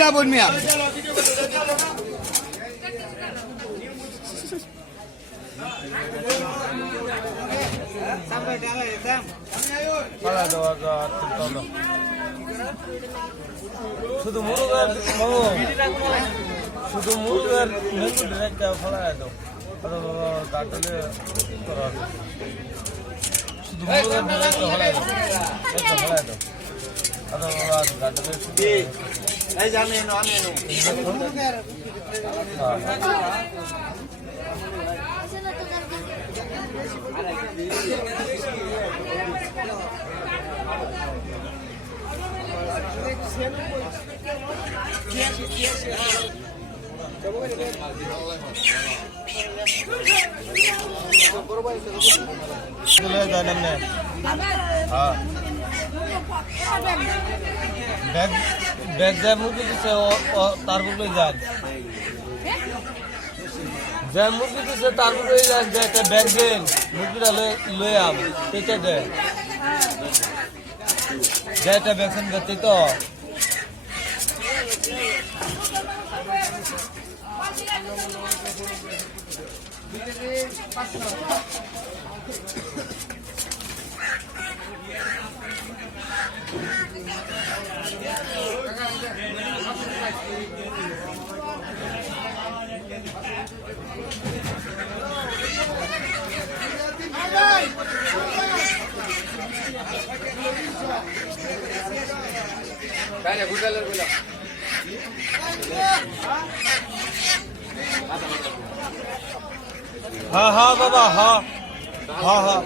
sabun miya. শুধু মুরগের মামু শুধু মুরগের মেনু ডিরেক্ট ফলাই দাও কাটলে করার শুধু মুরগের ডিরেক্ট ফলাই দাও একটা ফলাই দাও আদা কাটলে শুধু এই যে আমি এনো ব্যাগ যায় মুরগি দিচ্ছে তারপর যান যে মুরগি দিচ্ছে তারপর যান যে একটা ব্যাগ দেন মুরগিটা লয়ে আম এটা দেয় যে একটা ভ্যাকসিন করতে তো हाँ हाँ बाबा हाँ हाँ हाँ